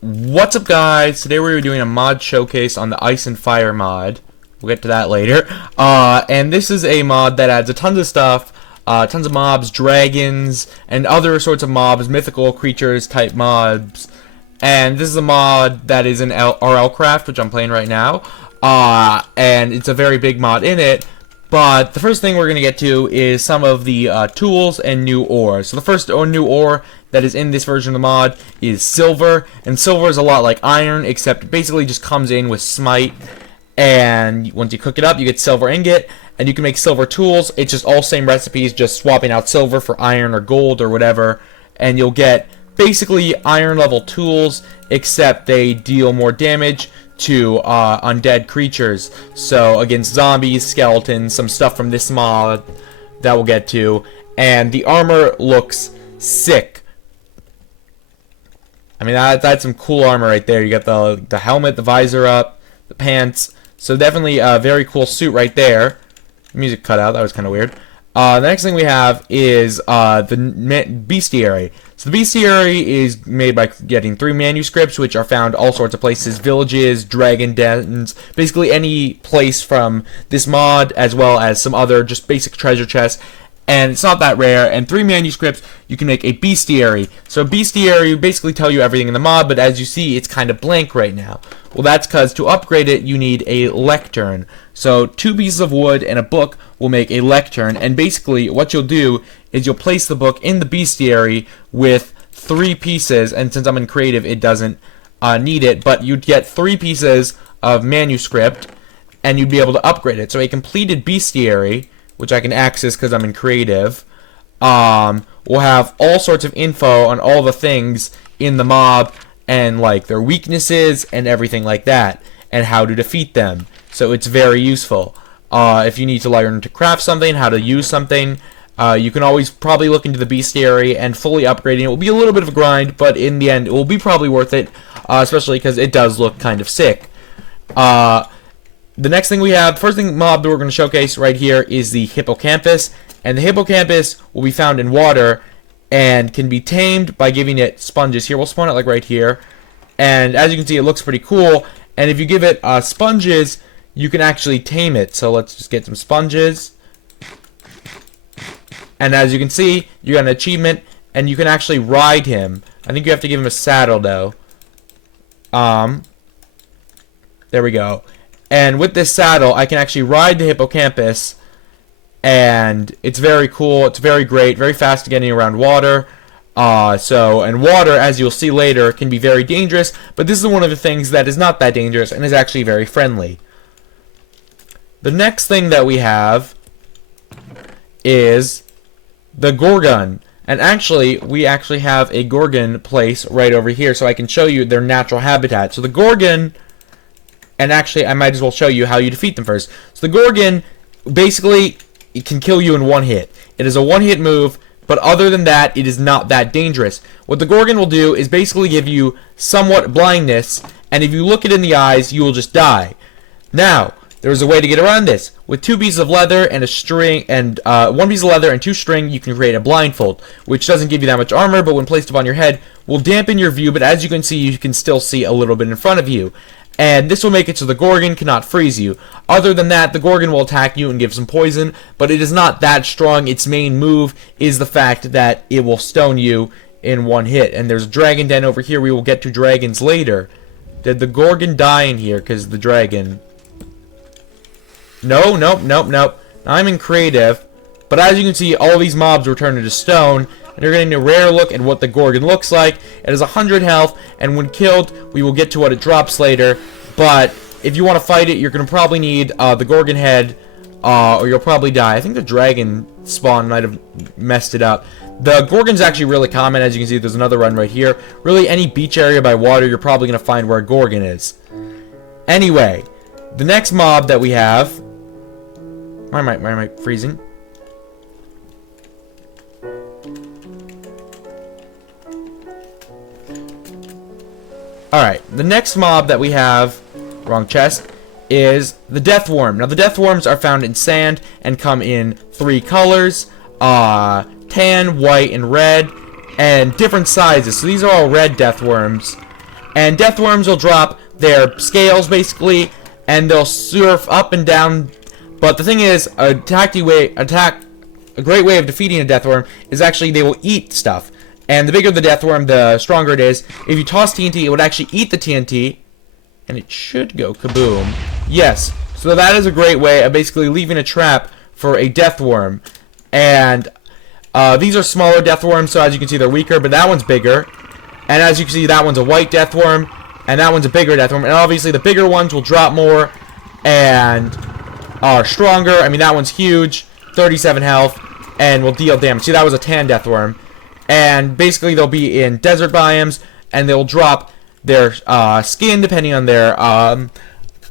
What's up, guys? Today we're doing a mod showcase on the Ice and Fire mod. We'll get to that later. And this is a mod that adds a tons of stuff, tons of mobs, dragons, and other sorts of mobs, mythical creatures type mobs. And this is a mod that is in RLCraft, which I'm playing right now. And it's a very big mod in it. But the first thing we're going to get to is some of the tools and new ore. So the first new ore that is in this version of the mod is silver. And silver is a lot like iron, except it basically just comes in with smite. And once you cook it up, you get silver ingot. And you can make silver tools. It's just all same recipes, just swapping out silver for iron or gold or whatever. And you'll get basically iron level tools, except they deal more damage to undead creatures. So against zombies, skeletons, some stuff from this mod that we'll get to. And the armor looks sick. I mean, that's some cool armor right there. You got the helmet, the visor up, the pants. So definitely a very cool suit right there. Music cut out. That was kind of weird. The next thing we have is the bestiary. So the bestiary is made by getting 3 manuscripts, which are found all sorts of places, villages, dragon dens, basically any place from this mod, as well as some other just basic treasure chests. And it's not that rare, and 3 manuscripts, you can make a bestiary. So a bestiary basically tell you everything in the mod, but as you see, it's kind of blank right now. Well, that's because to upgrade it, you need a lectern. So 2 pieces of wood and a book will make a lectern, and basically what you'll do is you'll place the book in the bestiary with 3 pieces, and since I'm in creative, it doesn't need it, but you'd get 3 pieces of manuscript, and you'd be able to upgrade it. So a completed bestiary, which I can access because I'm in creative, will have all sorts of info on all the things in the mob, and like their weaknesses and everything like that, and how to defeat them. So it's very useful. If you need to learn to craft something, how to use something, you can always probably look into the bestiary, and fully upgrading it will be a little bit of a grind, but in the end it will be probably worth it, especially because it does look kind of sick. The next thing we have, first thing mob that we're going to showcase right here is the hippocampus, and the hippocampus will be found in water and can be tamed by giving it sponges. Here, we'll spawn it like right here, and as you can see, it looks pretty cool. And if you give it sponges, you can actually tame it. So let's just get some sponges. And as you can see, you got an achievement, and you can actually ride him. I think you have to give him a saddle, though. There we go. And with this saddle, I can actually ride the hippocampus, and it's very cool. It's very great, very fast getting around water. And water, as you'll see later, can be very dangerous, but this is one of the things that is not that dangerous and is actually very friendly. The next thing that we have is the Gorgon. And actually, we actually have a Gorgon place right over here, so I can show you their natural habitat. So the Gorgon, and actually I might as well show you how you defeat them first. So the Gorgon, basically, it can kill you in 1 hit. It is a 1-hit move, but other than that, it is not that dangerous. What the Gorgon will do is basically give you somewhat blindness, and if you look it in the eyes, you will just die. Now, there's a way to get around this. With 2 pieces of leather and a string, and 1 piece of leather and 2 string, you can create a blindfold, which doesn't give you that much armor, but when placed upon your head, will dampen your view, but as you can see, you can still see a little bit in front of you. And this will make it so the Gorgon cannot freeze you. Other than that, the Gorgon will attack you and give some poison, but it is not that strong. Its main move is the fact that it will stone you in 1 hit. And there's a dragon den over here. We will get to dragons later. Did the Gorgon die in here? Because the dragon... No, nope, nope, nope. I'm in creative. But as you can see, all these mobs were turned into stone. And you're getting a rare look at what the Gorgon looks like. It has 100 health, and when killed, we will get to what it drops later. But if you want to fight it, you're going to probably need the Gorgon head, or you'll probably die. I think the dragon spawn might have messed it up. The Gorgon's actually really common. As you can see, there's another run right here. Really, any beach area by water, you're probably going to find where a Gorgon is. Anyway, the next mob that we have... Why am I freezing? Alright, the next mob that we have, wrong chest, is the Deathworm. Now the Deathworms are found in sand and come in 3 colors, tan, white, and red, and different sizes. So these are all red Deathworms, And death worms will drop their scales basically, and they'll surf up and down. But the thing is, a great way of defeating a death worm is actually they will eat stuff. And the bigger the death worm, the stronger it is. If you toss TNT, it would actually eat the TNT, and it should go kaboom. Yes, so that is a great way of basically leaving a trap for a death worm. And these are smaller death worms, so as you can see, they're weaker, but that one's bigger. And as you can see, that one's a white death worm, and that one's a bigger death worm. And obviously, the bigger ones will drop more and are stronger. I mean, that one's huge, 37 health, and will deal damage. See, that was a tan death worm. And basically, they'll be in desert biomes, and they'll drop their skin depending on their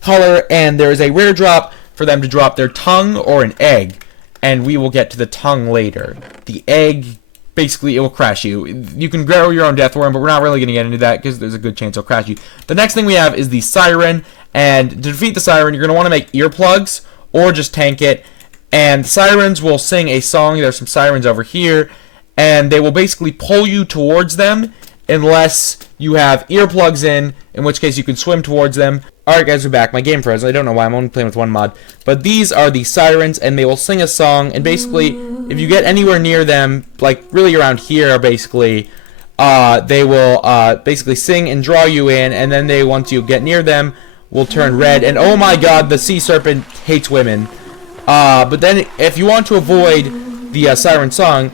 color. And there is a rare drop for them to drop their tongue or an egg. And we will get to the tongue later. The egg, basically, it will crash you. You can grow your own death worm, but we're not really going to get into that because there's a good chance it'll crash you. The next thing we have is the siren. And to defeat the siren, you're going to want to make earplugs or just tank it. And sirens will sing a song. There's some sirens over here. And they will basically pull you towards them unless you have earplugs in which case you can swim towards them. Alright guys, we're back. My game froze. I don't know why. I'm only playing with one mod. But these are the sirens, and they will sing a song. And basically, if you get anywhere near them, like really around here, basically, they will basically sing and draw you in. And then they, once you get near them, will turn red. And oh my god, the sea serpent hates women. But then, if you want to avoid the siren song,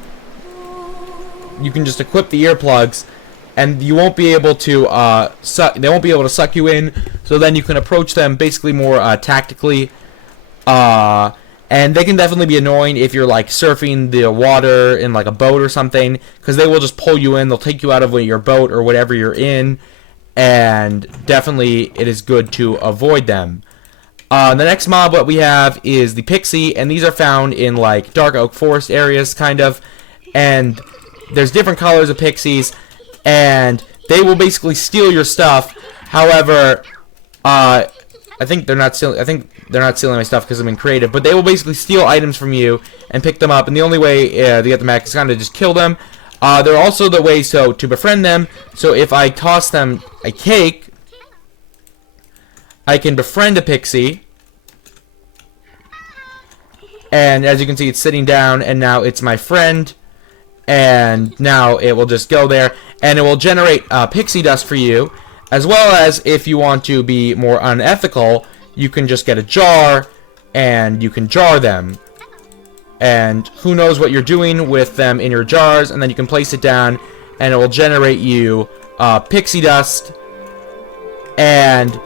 you can just equip the earplugs, and you won't be able to they won't be able to suck you in. So then you can approach them basically more tactically, and they can definitely be annoying if you're like surfing the water in like a boat or something, because they will just pull you in. They'll take you out of your boat or whatever you're in, and definitely it is good to avoid them. The next mob what we have is the Pixie, and these are found in like Dark Oak Forest areas, kind of, and there's different colors of pixies, and they will basically steal your stuff. However, I think they're not stealing. I think they're not stealing my stuff because I'm in creative. But they will basically steal items from you and pick them up. And the only way to get them back is kind of just kill them. There are also the ways to befriend them. So if I toss them a cake, I can befriend a pixie. And as you can see, it's sitting down, and now it's my friend. And now it will just go there, and it will generate pixie dust for you, as well as if you want to be more unethical, you can just get a jar and you can jar them, and who knows what you're doing with them in your jars, and then you can place it down and it will generate you pixie dust. And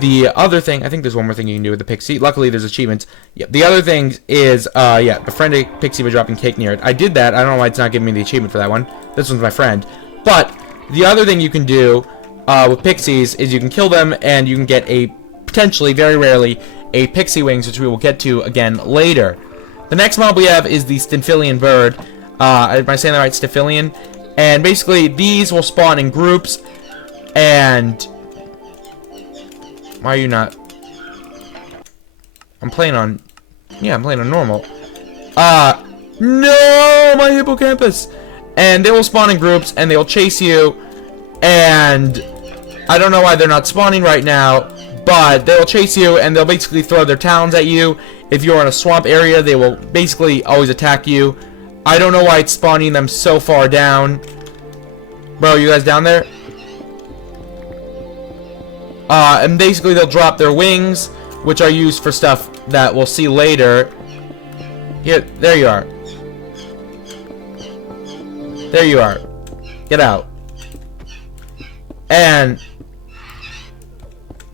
the other thing, I think there's one more thing you can do with the pixie. Luckily, there's achievements. Yep. The other thing is, befriend a pixie by dropping cake near it. I did that. I don't know why it's not giving me the achievement for that one. This one's my friend. But the other thing you can do with pixies is you can kill them, and you can get potentially, very rarely, a pixie wings, which we will get to again later. The next mob we have is the Stymphalian bird. Am I saying that right? Stymphalian? And basically, these will spawn in groups, and why are you not? I'm playing on normal. No, my hippocampus. And they will spawn in groups, and they will chase you, and I don't know why they're not spawning right now, but they will chase you, and they'll basically throw their talons at you. If you're in a swamp area, they will basically always attack you. I don't know why it's spawning them so far down. Bro, you guys down there? And basically they'll drop their wings, which are used for stuff that we'll see later. Here, there you are. There you are. Get out. And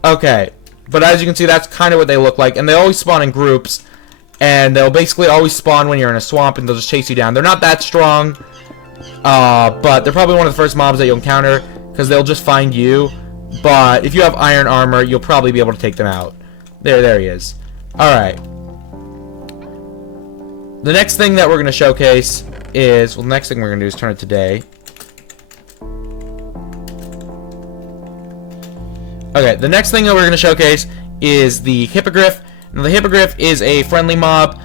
okay, but as you can see, that's kind of what they look like, and they always spawn in groups, and they'll basically always spawn when you're in a swamp, and they'll just chase you down. They're not that strong, but they're probably one of the first mobs that you'll encounter, because they'll just find you. But if you have iron armor, you'll probably be able to take them out. There he is. Alright. The next thing that we're going to showcase is, well, the next thing we're going to do is turn it to day. Okay, the next thing that we're going to showcase is the Hippogriff. Now, the Hippogriff is a friendly mob,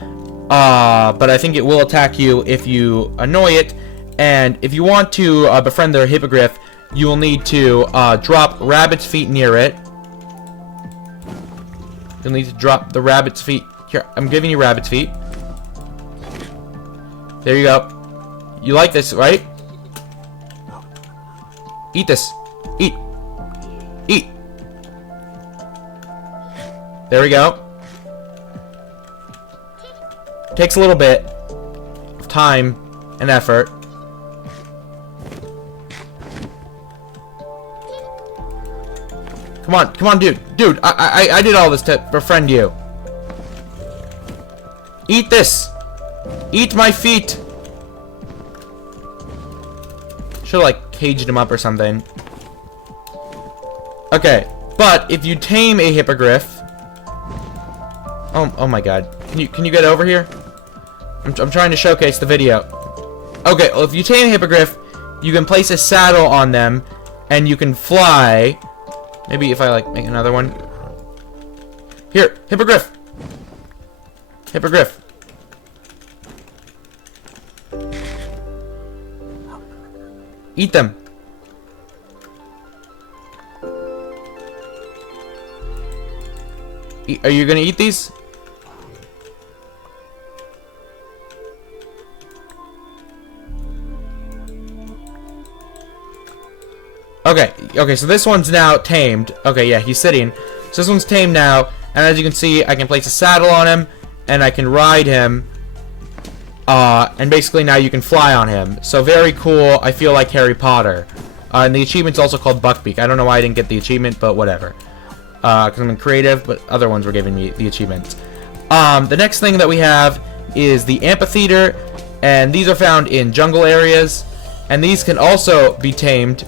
but I think it will attack you if you annoy it. And if you want to befriend their Hippogriff, you will need to drop rabbit's feet near it. You'll need to drop the rabbit's feet. Here, I'm giving you rabbit's feet. There you go. You like this, right? Eat this. Eat. Eat. There we go. Takes a little bit of time and effort. Come on, dude. Dude, I did all this to befriend you. Eat this. Eat my feet. Should've, like, caged him up or something. Okay, but if you tame a hippogriff... Oh my god. Can you get over here? I'm trying to showcase the video. Okay, well, if you tame a hippogriff, you can place a saddle on them, and you can fly. Maybe if I, like, make another one. Here, hippogriff. Hippogriff. Eat them. Are you gonna eat these? Okay, so this one's now tamed. Okay, yeah, he's sitting. So this one's tamed now, and as you can see, I can place a saddle on him, and I can ride him. And basically now you can fly on him. So very cool. I feel like Harry Potter. And the achievement's also called Buckbeak. I don't know why I didn't get the achievement, but whatever. Because I'm in creative, but other ones were giving me the achievement. The next thing that we have is the amphitheater, and these are found in jungle areas, and these can also be tamed.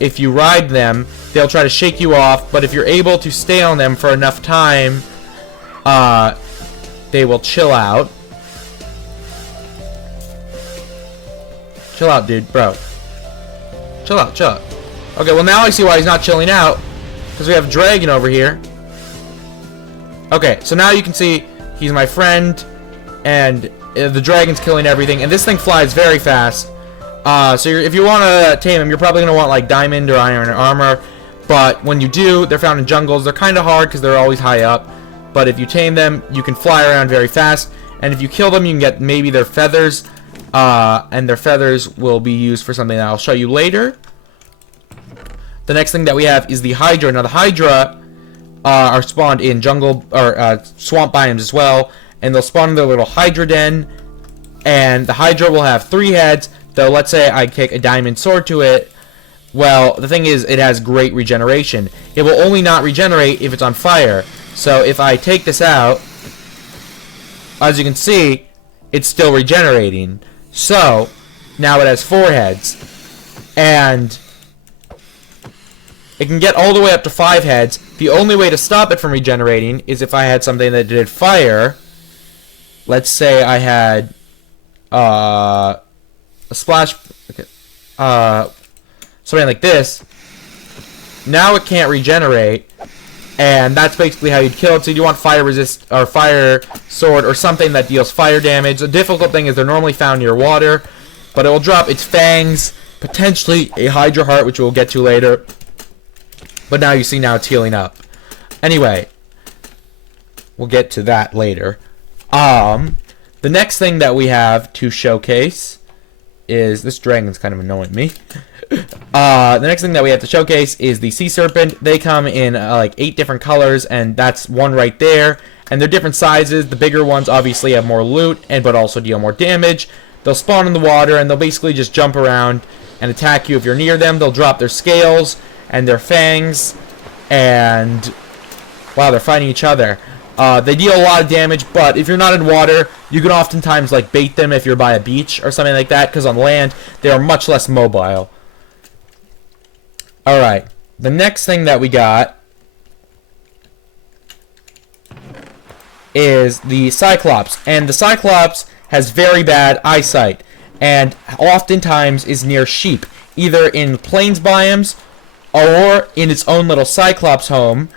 If you ride them, they'll try to shake you off, but if you're able to stay on them for enough time, they will chill out. Chill out, dude, bro. Chill out, chill out. Okay, well now I see why he's not chilling out, because we have Dragon over here. Okay, so now you can see he's my friend, and the dragon's killing everything, and this thing flies very fast. So if you want to tame him, you're probably going to want like diamond or iron armor, but when you do, they're found in jungles. They're kind of hard because they're always high up, but if you tame them, you can fly around very fast, and if you kill them, you can get maybe their feathers, and their feathers will be used for something that I'll show you later. The next thing that we have is the Hydra. Now the Hydra are spawned in jungle or swamp biomes as well, and they'll spawn in their little Hydra den, and the Hydra will have 3 heads. Though, let's say I take a diamond sword to it. Well, the thing is, it has great regeneration. It will only not regenerate if it's on fire. So if I take this out, as you can see, it's still regenerating. So now it has 4 heads, and it can get all the way up to 5 heads. The only way to stop it from regenerating is if I had something that did fire. Let's say I had a splash, okay, something like this. Now it can't regenerate, and that's basically how you'd kill it. So you want fire resist or fire sword or something that deals fire damage. The difficult thing is they're normally found near water, but it will drop its fangs, potentially a Hydra heart, which we'll get to later. But now you see, now it's healing up. Anyway, we'll get to that later. The next thing that we have to showcase is, this dragon's kind of annoying me. The next thing that we have to showcase is the sea serpent. They come in like 8 different colors, and that's one right there. And they're different sizes. The bigger ones obviously have more loot, but also deal more damage. They'll spawn in the water, and they'll basically just jump around and attack you if you're near them. They'll drop their scales and their fangs, and wow, they're fighting each other. They deal a lot of damage, but if you're not in water, you can oftentimes like bait them if you're by a beach or something like that, because on land they are much less mobile. Alright, the next thing that we got is the Cyclops, and the Cyclops has very bad eyesight, and oftentimes is near sheep, either in plains biomes or in its own little Cyclops home.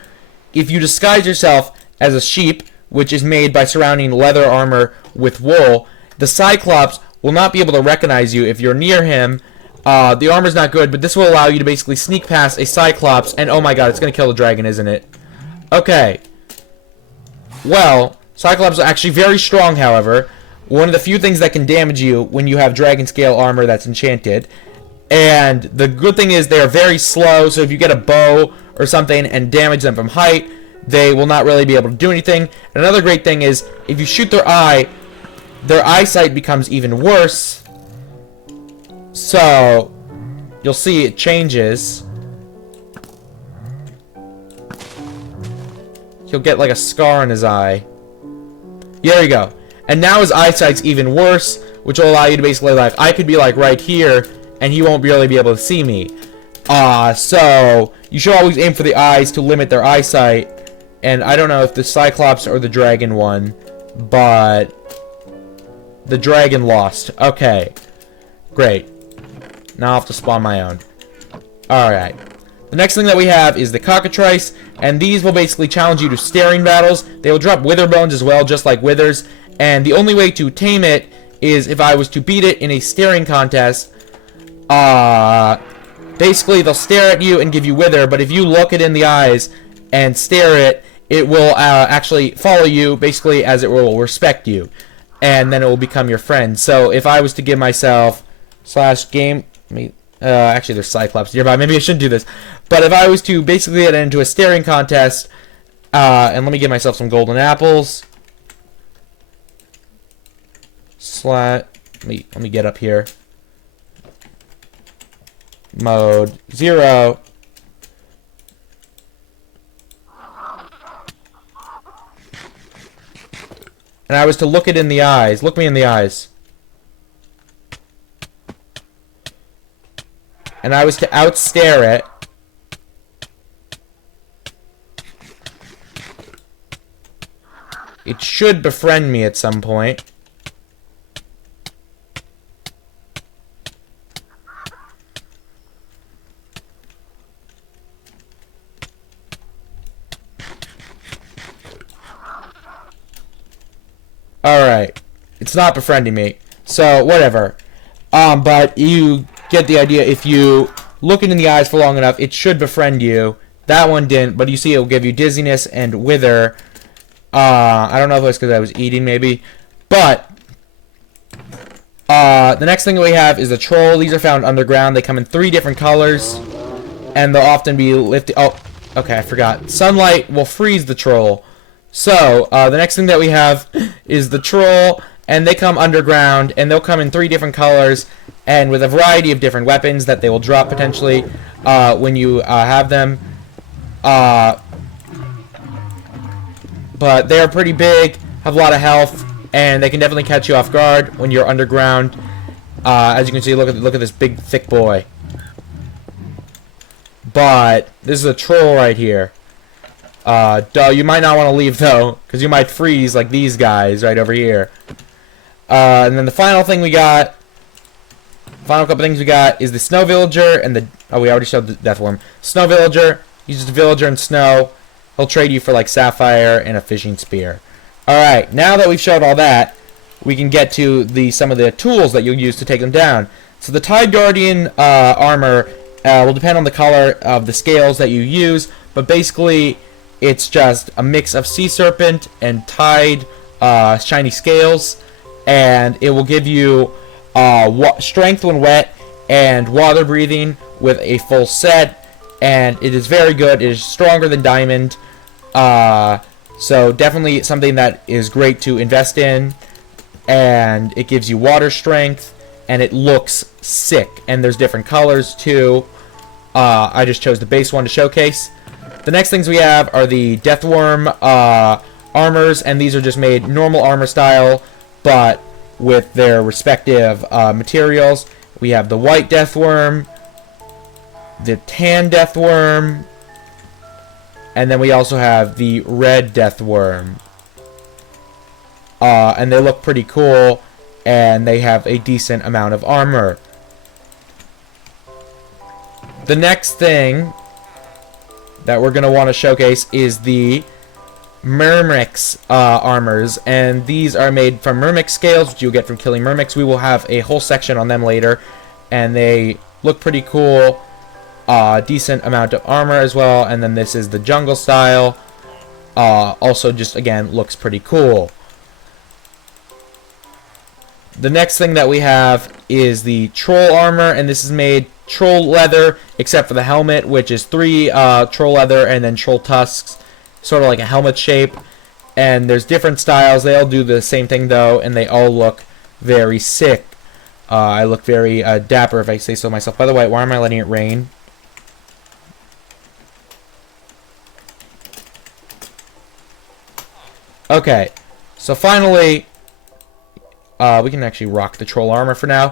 If you disguise yourself as a sheep, which is made by surrounding leather armor with wool, the Cyclops will not be able to recognize you if you're near him, The armor's not good, but this will allow you to basically sneak past a Cyclops, and oh my god, it's gonna kill the dragon, isn't it? Okay. Well, Cyclops is actually very strong, however. One of the few things that can damage you when you have dragon scale armor that's enchanted. And the good thing is they are very slow, so if you get a bow or something and damage them from height, they will not really be able to do anything. And another great thing is, if you shoot their eye, their eyesight becomes even worse. So, you'll see it changes. He'll get like a scar on his eye. There you go. And now his eyesight's even worse, which will allow you to basically, like, I could be like right here, and he won't really be able to see me. So you should always aim for the eyes to limit their eyesight. And I don't know if the Cyclops or the dragon won, but the dragon lost. Okay, great. Now I'll have to spawn my own. Alright. The next thing that we have is the Cockatrice, and these will basically challenge you to staring battles. They will drop Wither Bones as well, just like Withers. And the only way to tame it is if I was to beat it in a staring contest. Basically, they'll stare at you and give you Wither, but if you look it in the eyes and stare it, it will actually follow you, basically, as it will respect you. And then it will become your friend. So if I was to give myself /game... actually, there's Cyclops nearby. Maybe I shouldn't do this. But if I was to basically get into a staring contest, and let me give myself some golden apples. Let me get up here. Mode 0. And I was to look it in the eyes. Look me in the eyes. And I was to outstare it. It should befriend me at some point. Alright. It's not befriending me. So, whatever. But you get the idea. If you look it in the eyes for long enough, it should befriend you. That one didn't, but you see it will give you dizziness and wither. I don't know if it was because I was eating, maybe. But, the next thing that we have is the troll. These are found underground. They come in 3 different colors. And they'll often be lifted... Oh, okay, I forgot. Sunlight will freeze the troll. So, the next thing that we have is the troll, and they come underground, and they'll come in 3 different colors, and with a variety of different weapons that they will drop potentially when you have them. But they're pretty big, have a lot of health, and they can definitely catch you off guard when you're underground. As you can see, look at this big, thick boy. But this is a troll right here. You might not want to leave, though, because you might freeze like these guys right over here. And then the final thing we got, final couple things we got, is the Snow Villager and the... Oh, we already showed the Deathworm. Snow Villager, he's just a villager in snow. He'll trade you for, like, sapphire and a fishing spear. Alright, now that we've showed all that, we can get to some of the tools that you'll use to take them down. So the Tide Guardian armor will depend on the color of the scales that you use, but basically... It's just a mix of Sea Serpent and Tide shiny scales, and it will give you strength when wet and water breathing with a full set, and it is very good. It is stronger than Diamond, so definitely something that is great to invest in, and it gives you water strength, and it looks sick, and there's different colors too. I just chose the base one to showcase. The next things we have are the Deathworm armors, and these are just made normal armor style, but with their respective materials. We have the white Deathworm, the tan Deathworm, and then we also have the red Deathworm. And they look pretty cool, and they have a decent amount of armor. The next thing that we're going to want to showcase is the Myrmix armors, and these are made from Myrmix scales, which you'll get from killing Myrmix. We will have a whole section on them later, and they look pretty cool. Decent amount of armor as well. And then this is the jungle style. Also just, again, looks pretty cool. The next thing that we have is the troll armor, and this is made troll leather, except for the helmet, which is 3 troll leather and then troll tusks, sort of like a helmet shape. And there's different styles. They all do the same thing, though, and they all look very sick. I look very dapper, if I say so myself. By the way, why am I letting it rain? Okay, so finally, we can actually rock the troll armor for now.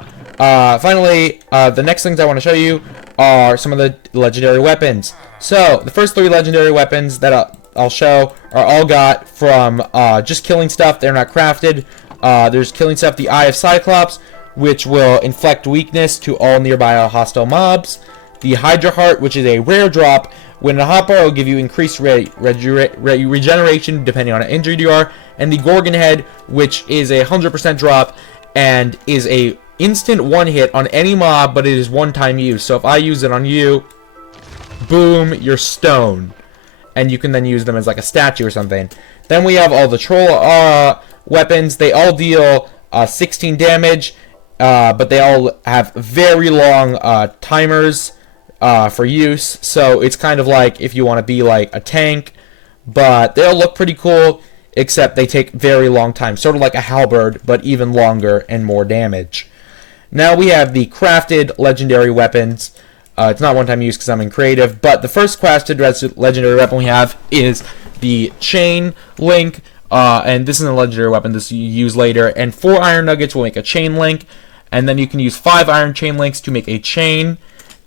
Finally, the next things I want to show you are some of the legendary weapons. So, the first 3 legendary weapons that I'll show are all got from just killing stuff. They're not crafted. There's killing stuff, the Eye of Cyclops, which will inflict weakness to all nearby hostile mobs. The Hydra Heart, which is a rare drop. When a hot bar, it will give you increased regeneration depending on how injured you are. And the Gorgon Head, which is a 100% drop and is a instant one hit on any mob, but it is one-time use. So if I use it on you, boom, you're stone. And you can then use them as like a statue or something. Then we have all the troll weapons. They all deal 16 damage, but they all have very long timers for use. So it's kind of like if you want to be like a tank, but they all look pretty cool, except they take very long time. Sort of like a halberd, but even longer and more damage. Now we have the crafted legendary weapons. It's not one-time use because I'm in creative, but the first crafted legendary weapon we have is the Chain Link, and this is a legendary weapon this you use later, and 4 iron nuggets will make a chain link, and then you can use 5 iron chain links to make a chain,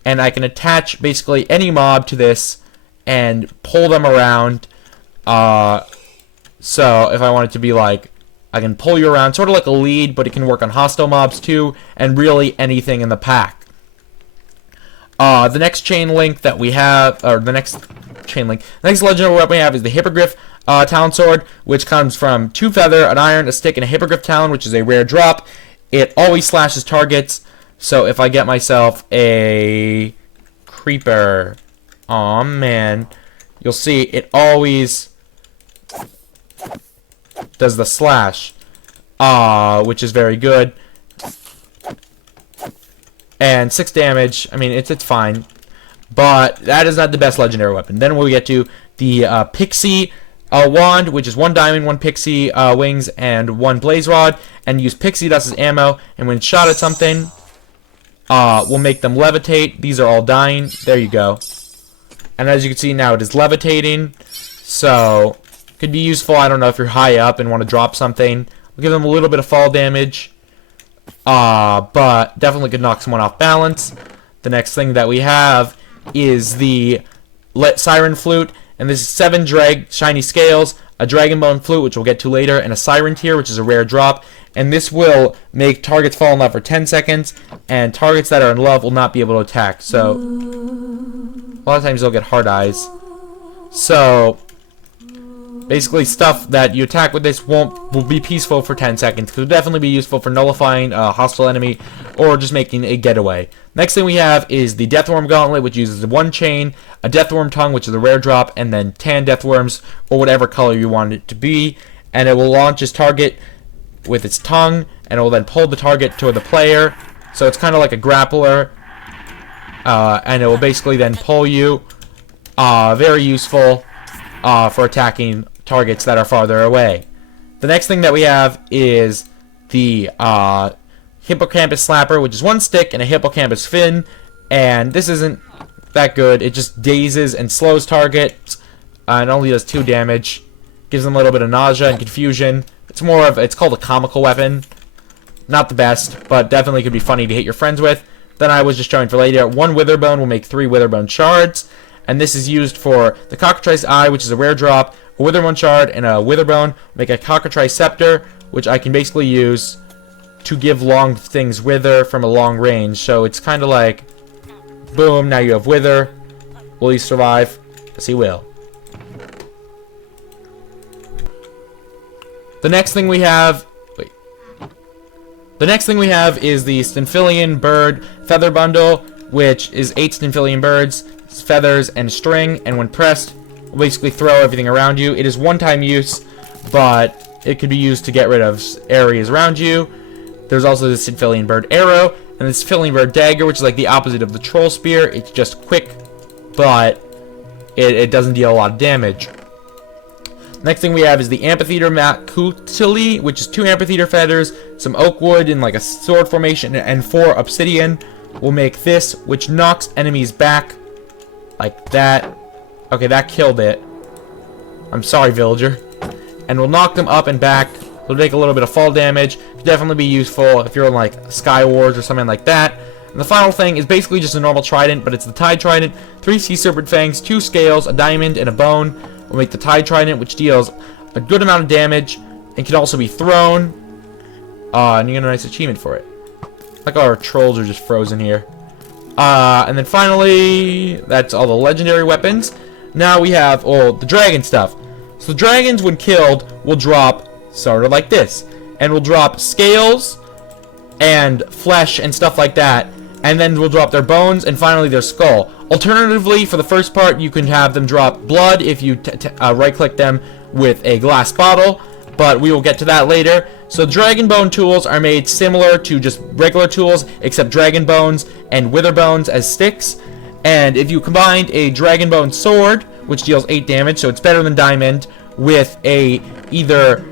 and I can attach basically any mob to this and pull them around. So if I want it to be like, I can pull you around, sort of like a lead, but it can work on hostile mobs too, and really anything in the pack. The next chain link that we have, or the next legendary weapon we have is the Hippogriff Talon Sword, which comes from 2 feather, an iron, a stick, and a Hippogriff Talon, which is a rare drop. It always slashes targets, so if I get myself a creeper, aw man, you'll see it always does the slash, which is very good. And 6 damage, I mean, it's fine. But that is not the best legendary weapon. Then we get to the Pixie Wand, which is 1 diamond, 1 Pixie Wings, and 1 Blaze Rod. And use Pixie Dust as ammo. And when shot at something, we'll make them levitate. These are all dying. There you go. And as you can see now, it is levitating. So, could be useful. I don't know if you're high up and want to drop something. We'll give them a little bit of fall damage. But definitely could knock someone off balance. The next thing that we have is the Siren Flute, and this is 7 shiny scales, a Dragon Bone Flute, which we'll get to later, and a Siren Tear, which is a rare drop. And this will make targets fall in love for 10 seconds, and targets that are in love will not be able to attack. So, a lot of times they'll get hard eyes. So, basically stuff that you attack with this will be peaceful for 10 seconds. It will definitely be useful for nullifying a hostile enemy or just making a getaway. Next thing we have is the Deathworm Gauntlet, which uses 1 chain, a Deathworm Tongue, which is a rare drop, and then 10 Deathworms, or whatever color you want it to be. And it will launch its target with its tongue, and it will then pull the target toward the player. So it's kind of like a grappler. And it will basically then pull you. Very useful for attacking targets that are farther away. The next thing that we have is the Hippocampus Slapper, which is 1 stick and a Hippocampus Fin, and this isn't that good. It just dazes and slows targets, and only does 2 damage. Gives them a little bit of nausea and confusion. It's called a comical weapon. Not the best, but definitely could be funny to hit your friends with. Then I was just showing for later, 1 Witherbone will make 3 Witherbone Shards, and this is used for the Cockatrice Eye, which is a rare drop, a Witherbone Shard, and a Witherbone make a Cockatrice Scepter, which I can basically use to give long things wither from a long range. So it's kind of like, boom, now you have wither. Will he survive? Yes, he will. The next thing we have is the Stymphalian Bird Feather Bundle, which is 8 Stymphalian birds, feathers, and string, and when pressed, will basically throw everything around you. It is one-time use, but it can be used to get rid of areas around you. There's also the Stymphalian bird arrow, and the Stymphalian bird dagger, which is like the opposite of the troll spear. It's just quick, but it doesn't deal a lot of damage. Next thing we have is the Amphitheater Macutili, which is 2 amphitheater feathers, some oak wood in like a sword formation, and 4 obsidian. We'll make this, which knocks enemies back like that. Okay, that killed it. I'm sorry, villager. And we'll knock them up and back. It'll take a little bit of fall damage. Could definitely be useful if you're in like Sky Wars or something like that. And the final thing is basically just a normal trident, but it's the Tide Trident. 3 sea serpent fangs, 2 scales, a diamond, and a bone. We'll make the Tide Trident, which deals a good amount of damage and can also be thrown. And you get a nice achievement for it. Like our trolls are just frozen here. And then finally, that's all the legendary weapons. Now we have the dragon stuff. So the dragons, when killed, will drop sort of like this. And will drop scales and flesh and stuff like that. And then we'll drop their bones and finally their skull. Alternatively, for the first part, you can have them drop blood if you right-click them with a glass bottle. But we will get to that later. So dragon bone tools are made similar to just regular tools, except dragon bones and wither bones as sticks. And if you combined a dragon bone sword, which deals 8 damage, so it's better than diamond, with either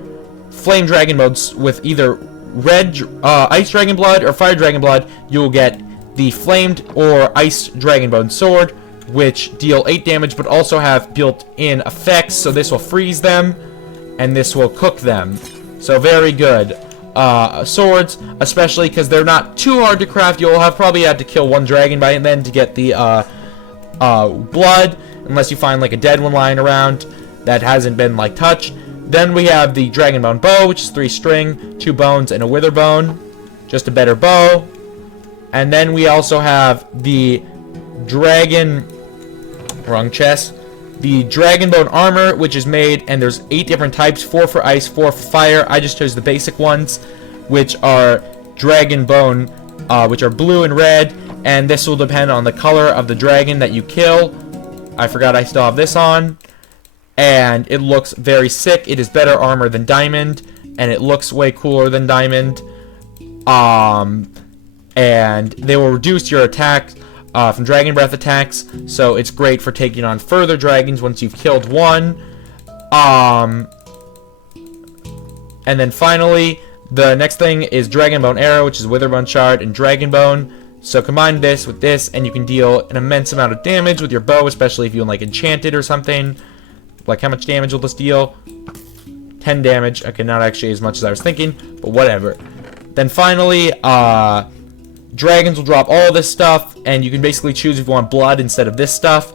flame dragon bones with either red ice dragon blood or fire dragon blood, you will get the flamed or ice dragon bone sword, which deal 8 damage but also have built-in effects. So this will freeze them and this will cook them. So very good swords, especially because they're not too hard to craft. You'll probably have to kill 1 dragon by then to get the blood, unless you find like a dead one lying around that hasn't been like touched. Then we have the dragon bone bow, which is 3 string, 2 bones, and a wither bone. Just a better bow. And then we also have the wrong chest. The dragon bone armor, which is made, and there's 8 different types, 4 for ice, 4 for fire. I just chose the basic ones, which are dragon bone, which are blue and red, and this will depend on the color of the dragon that you kill. I forgot I still have this on, and it looks very sick. It is better armor than diamond, and it looks way cooler than diamond. And they will reduce your attack from dragon breath attacks, so it's great for taking on further dragons once you've killed one. And then finally, the next thing is dragon bone arrow, which is witherbone shard and dragon bone. So combine this with this, and you can deal an immense amount of damage with your bow, especially if you like enchant it or something. Like, how much damage will this deal? 10 damage. Okay, not actually as much as I was thinking, but whatever. Then finally, dragons will drop all this stuff, and you can basically choose if you want blood instead of this stuff.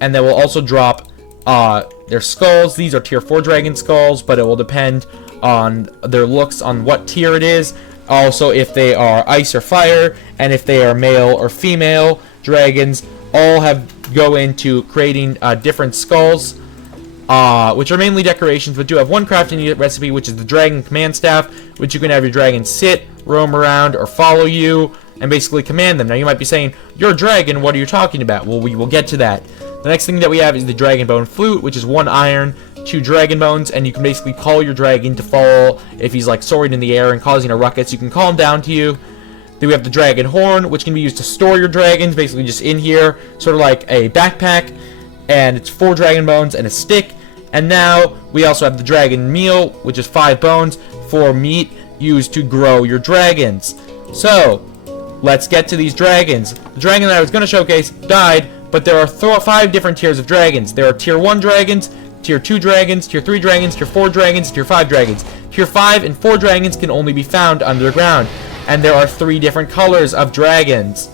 And they will also drop their skulls. These are tier 4 dragon skulls, but it will depend on their looks on what tier it is. Also, if they are ice or fire, and if they are male or female dragons, all go into creating different skulls, which are mainly decorations, but do have one crafting recipe, which is the dragon command staff, which you can have your dragon sit, roam around, or follow you, and basically command them. Now you might be saying, you're a dragon, what are you talking about? Well, we will get to that. The next thing that we have is the dragon bone flute, which is 1 iron, 2 dragon bones, and you can basically call your dragon to fall if he's like soaring in the air and causing a ruckus. You can call him down to you. Then we have the dragon horn, which can be used to store your dragons, basically just in here, sort of like a backpack, and it's 4 dragon bones and a stick. And now we also have the dragon meal, which is 5 bones for meat used to grow your dragons. So let's get to these dragons. The dragon that I was going to showcase died, but there are 5 different tiers of dragons. There are tier 1 dragons, tier 2 dragons, tier 3 dragons, tier 4 dragons, tier 5 dragons. Tier 5 and 4 dragons can only be found underground, and there are 3 different colors of dragons.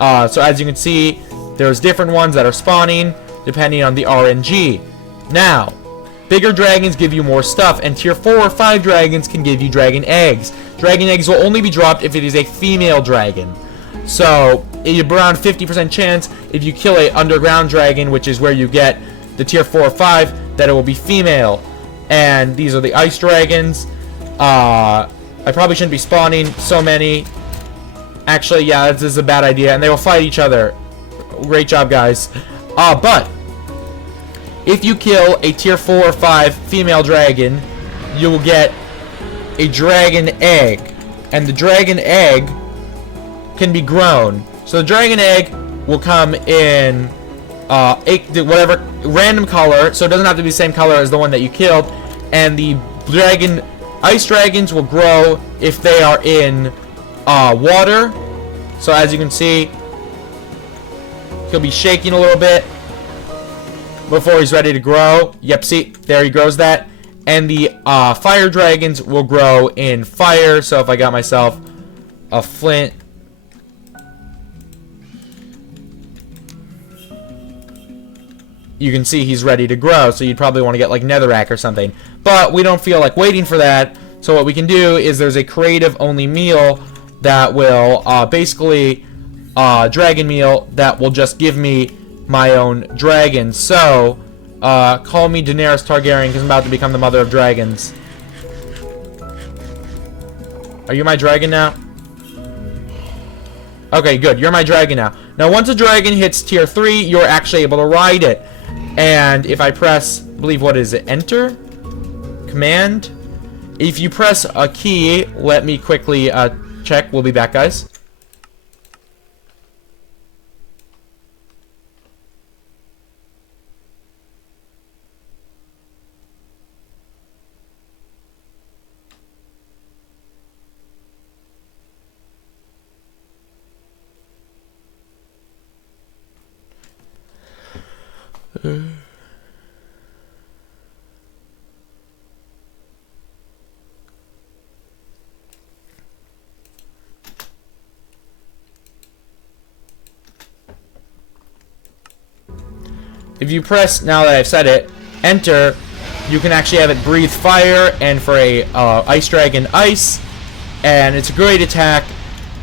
So as you can see, there's different ones that are spawning depending on the RNG. Now, bigger dragons give you more stuff, and tier 4 or 5 dragons can give you dragon eggs. Dragon eggs will only be dropped if it is a female dragon. So, you have around 50% chance if you kill a underground dragon, which is where you get the tier 4 or 5, that it will be female. And these are the ice dragons. I probably shouldn't be spawning so many Actually, yeah, this is a bad idea, and they will fight each other. Great job, guys. But if you kill a tier 4 or 5 female dragon, you will get a dragon egg, and the dragon egg can be grown. So the dragon egg will come in whatever random color, so it doesn't have to be the same color as the one that you killed, and the ice dragons will grow if they are in water. So as you can see, he'll be shaking a little bit before he's ready to grow. Yep, see, there he grows that. And the fire dragons will grow in fire. So if I got myself a flint, you can see he's ready to grow. So you'd probably want to get like netherrack or something. But we don't feel like waiting for that. So what we can do is there's a creative only meal that will basically dragon meal that will just give me my own dragon. So call me Daenerys Targaryen because I'm about to become the mother of dragons. Are you my dragon now? Okay, good. You're my dragon now. Now, once a dragon hits tier 3, you're actually able to ride it. And if I press, I believe, what is it? Enter? Command? If you press a key, let me quickly check. We'll be back, guys. If you press, now that I've said it, enter, you can actually have it breathe fire, and for a ice dragon, ice, and it's a great attack,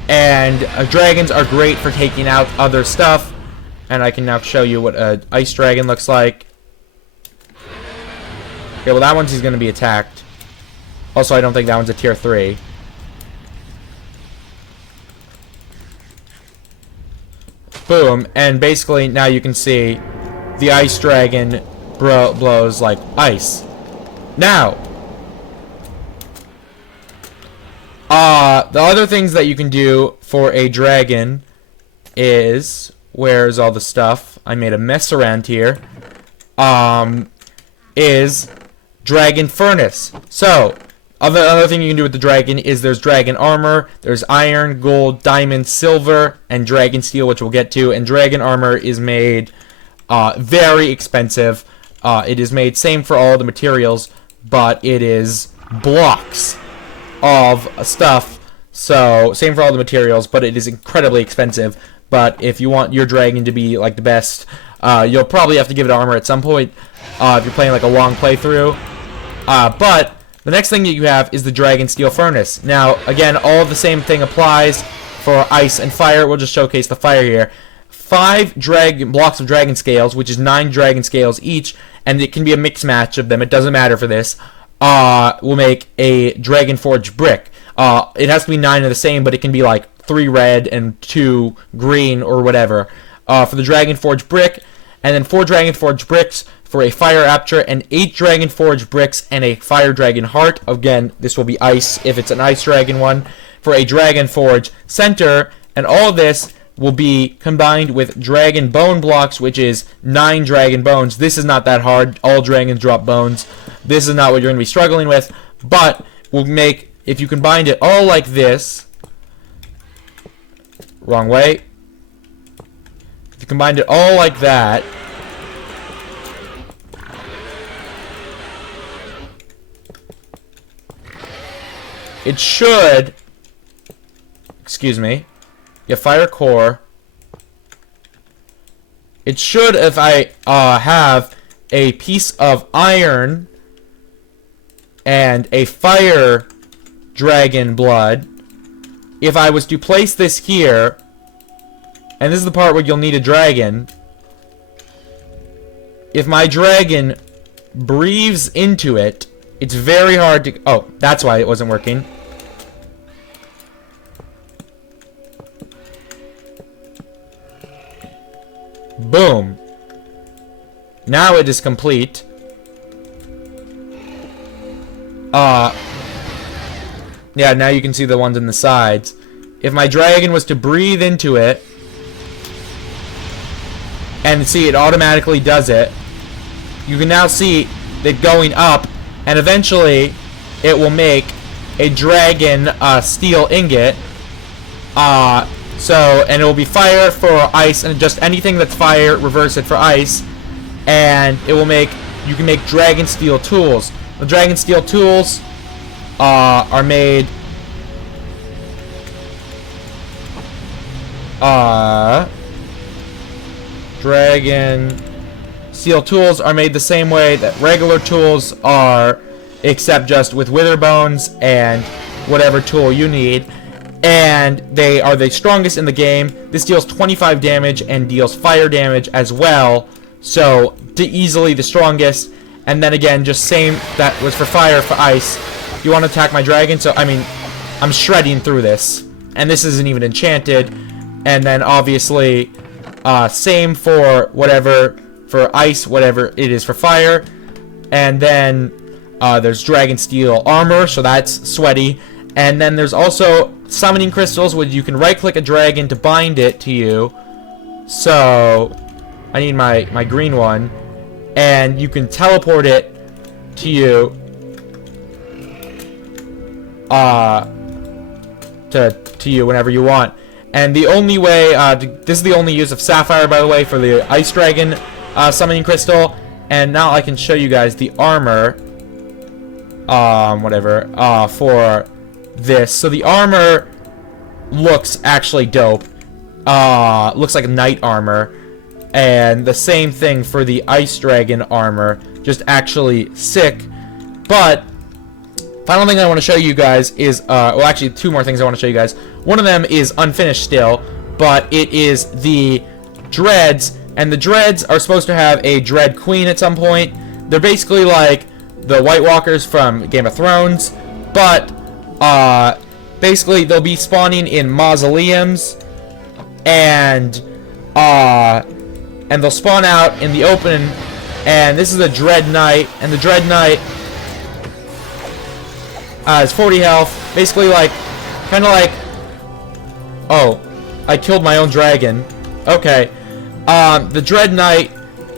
and dragons are great for taking out other stuff, and I can now show you what an ice dragon looks like. Okay, well that one's going to be attacked. Also, I don't think that one's a tier 3. Boom, and basically now you can see the ice dragon blows like ice. Now, the other things that you can do for a dragon is, where's all the stuff? I made a mess around here. Is dragon furnace. So, other thing you can do with the dragon is there's dragon armor, there's iron, gold, diamond, silver, and dragon steel, which we'll get to. And dragon armor is made very expensive. It is made same for all the materials, but it is blocks of stuff. So same for all the materials, but it is incredibly expensive. But if you want your dragon to be like the best, you'll probably have to give it armor at some point if you're playing like a long playthrough. But the next thing that you have is the dragon steel furnace. Now again, all the same thing applies for ice and fire. We'll just showcase the fire here. 5 blocks of dragon scales, which is 9 dragon scales each, and it can be a mixed match of them. It doesn't matter for this. Will make a dragon forge brick. It has to be 9 of the same, but it can be like 3 red and 2 green or whatever. For the dragon forge brick, and then 4 dragon forge bricks for a fire aperture, and 8 dragon forge bricks and a fire dragon heart. Again, this will be ice if it's an ice dragon one. For a dragon forge center, and all of this will be combined with dragon bone blocks, which is 9 dragon bones. This is not that hard. All dragons drop bones. This is not what you're going to be struggling with, but we'll make, if you combined it all like this, wrong way. If you combined it all like that, it should, excuse me, you fire core. It should, if I have a piece of iron and a fire dragon blood, if I was to place this here, and this is the part where you'll need a dragon, if my dragon breathes into it, it's very hard to, oh, that's why it wasn't working. Boom. Now it is complete. Yeah, now you can see the ones on the sides. If my dragon was to breathe into it, and see, it automatically does it, you can now see it going up, and eventually it will make a dragon steel ingot. And it will be fire for ice, and just anything that's fire, reverse it for ice, and it will make, you can make dragon steel tools. The dragon steel tools are made dragon steel tools are made the same way that regular tools are, except just with wither bones and whatever tool you need, and they are the strongest in the game. This deals 25 damage and deals fire damage as well, so easily the strongest. And then again, just same, that was for fire, for ice. You want to attack my dragon, so I mean, I'm shredding through this, and this isn't even enchanted. And then obviously same for whatever, for ice, whatever it is for fire. And then there's dragon steel armor, so that's sweaty. And then there's also summoning crystals, where you can right click a dragon to bind it to you. So I need my green one, and you can teleport it to you to you whenever you want. And the only way, this is the only use of Sapphire, by the way, for the Ice Dragon summoning crystal. And now I can show you guys the armor, for this. So the armor looks actually dope. Looks like knight armor. And the same thing for the Ice Dragon armor, just actually sick. But final thing I want to show you guys is, well, actually, two more things I want to show you guys. One of them is unfinished still, but it is the Dreads, and the Dreads are supposed to have a Dread Queen at some point. They're basically like the White Walkers from Game of Thrones, but basically they'll be spawning in mausoleums, and they'll spawn out in the open. And this is a Dread Knight, and the Dread Knight is 40 health, basically like, kind of like, oh, I killed my own dragon. Okay, the Dread Knight,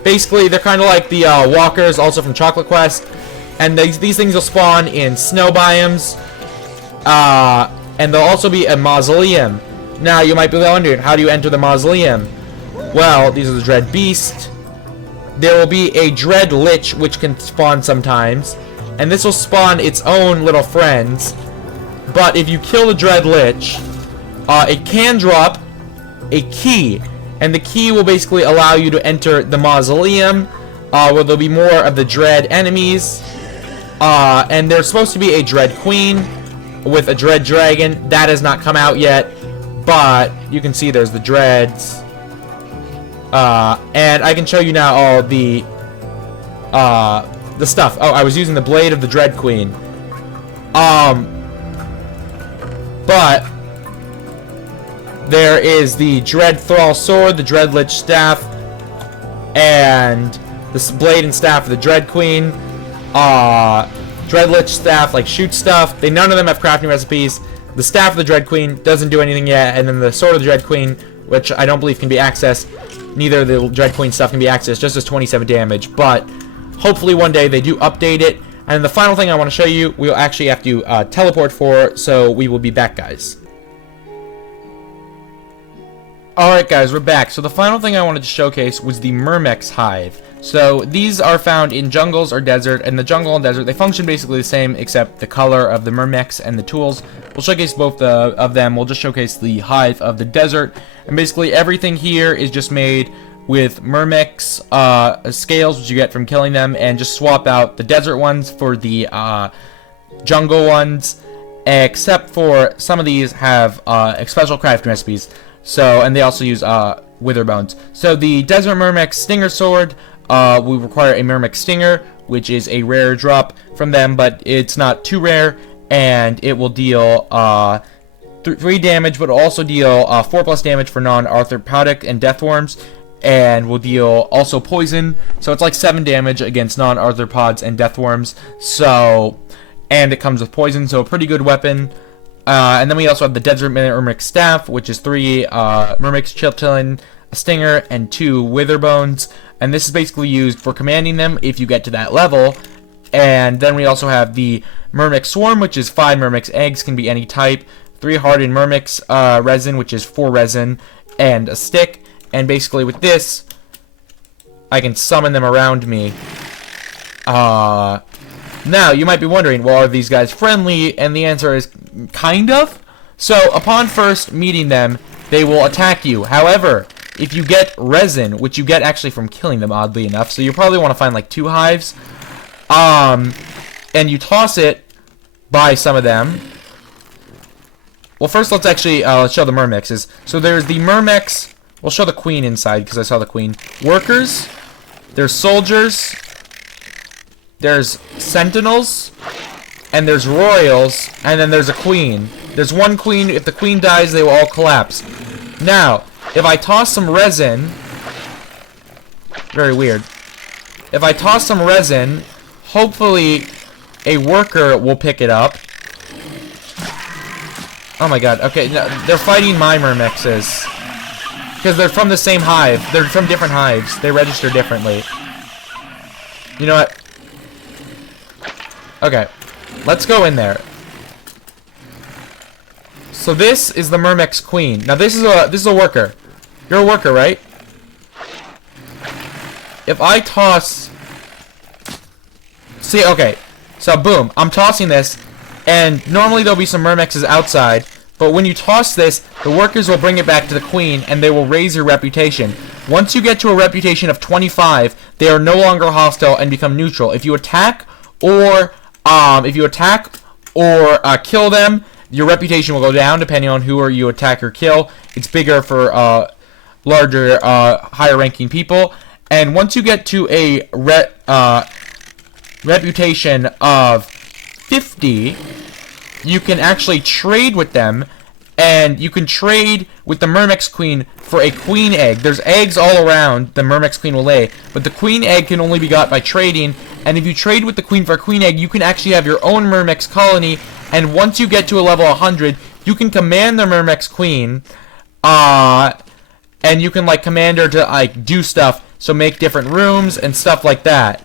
basically they're kind of like the walkers, also from Chocolate Quest, and these things will spawn in snow biomes, and they'll also be a mausoleum. Now you might be wondering, how do you enter the mausoleum? Well, these are the Dread Beast. There will be a Dread Lich, which can spawn sometimes, and this will spawn its own little friends. But if you kill the Dread Lich, it can drop a key, and the key will basically allow you to enter the mausoleum, where there'll be more of the Dread enemies. And there's supposed to be a Dread Queen with a Dread Dragon. That has not come out yet, but you can see there's the Dreads. And I can show you now all the stuff. Oh, I was using the Blade of the Dread Queen. But there is the Dread Thrall Sword, the Dread Lich Staff, and this Blade and Staff of the Dread Queen. Dread Lich Staff, like, shoot stuff. None of them have crafting recipes. The Staff of the Dread Queen doesn't do anything yet, and then the Sword of the Dread Queen, which I don't believe can be accessed. Neither of the Dread Queen stuff can be accessed, just as 27 damage, but hopefully one day they do update it. And the final thing I want to show you, we'll actually have to teleport for, so we will be back, guys. Alright guys, we're back. So the final thing I wanted to showcase was the Myrmex Hive. So these are found in jungles or desert, and the jungle and desert, they function basically the same, except the color of the Myrmex and the tools. We'll showcase both of them. We'll just showcase the hive of the desert, and basically everything here is just made with Myrmex scales, which you get from killing them, and just swap out the desert ones for the jungle ones, except for some of these have special crafting recipes. So, and they also use wither bones. So the Desert Myrmex Stinger Sword will require a Myrmex Stinger, which is a rare drop from them, but it's not too rare, and it will deal 3 damage, but also deal 4+ damage for non-arthropodic and death worms. and will deal also poison. So it's like 7 damage against non-arthropods and deathworms. So, and it comes with poison, so a pretty good weapon. And then we also have the Desert Myrmic Staff, which is 3 Myrmics, Chitin, a Stinger, and 2 Witherbones. And this is basically used for commanding them if you get to that level. And then we also have the Myrmic Swarm, which is 5 Myrmic's eggs, can be any type. 3 Hardened Myrmic's resin, which is 4 resin, and a stick. And basically with this, I can summon them around me. Now, you might be wondering, well, are these guys friendly? And the answer is kind of. So, upon first meeting them, they will attack you. However, if you get resin, which you get actually from killing them, oddly enough, so you probably want to find like 2 hives, and you toss it by some of them. Well, first let's actually let's show the Myrmexes. So there's the Myrmex. We'll show the Queen inside because I saw the Queen. Workers. There's soldiers. There's sentinels. And there's royals. And then there's a queen. There's one queen. If the queen dies, they will all collapse. Now, if I toss some resin... Very weird. If I toss some resin, hopefully a worker will pick it up. Oh my god. Okay, no, they're fighting my Myrmexes. Because they're from the same hive. They're from different hives. They register differently. You know what? Okay. Let's go in there. So this is the Myrmex Queen. Now this is a worker. You're a worker, right? If I toss... See, okay. So boom. I'm tossing this. And normally there'll be some Myrmexes outside. But when you toss this, the workers will bring it back to the Queen, and they will raise your reputation. Once you get to a reputation of 25, they are no longer hostile and become neutral. If you attack or kill them, your reputation will go down depending on who you attack or kill. It's bigger for larger, higher-ranking people. And once you get to a reputation of 50, you can actually trade with them, and you can trade with the Myrmex Queen for a queen egg. There's eggs all around the Myrmex Queen will lay, but the queen egg can only be got by trading, and if you trade with the queen for a queen egg, you can actually have your own Myrmex colony, and once you get to a level 100, you can command the Myrmex Queen, and you can, like, command her to, like, do stuff, so make different rooms and stuff like that.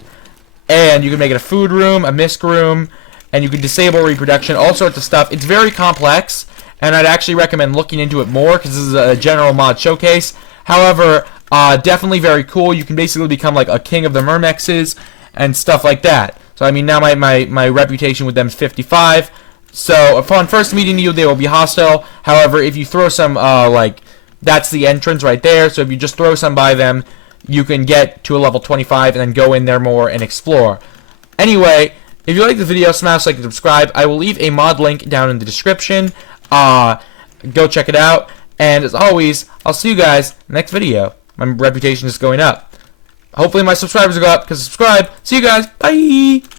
And you can make it a food room, a misc room, and you can disable reproduction, all sorts of stuff. It's very complex, and I'd actually recommend looking into it more, because this is a general mod showcase. However, definitely very cool. You can basically become like a king of the Myrmexes, and stuff like that. So, I mean, now my reputation with them is 55. So, upon first meeting you, they will be hostile. However, if you throw some, that's the entrance right there. So, if you just throw some by them, you can get to a level 25 and then go in there more and explore. Anyway... If you like the video, smash like and subscribe. I will leave a mod link down in the description. Go check it out. And as always, I'll see you guys in the next video. My reputation is going up. Hopefully my subscribers will go up because subscribe. See you guys. Bye.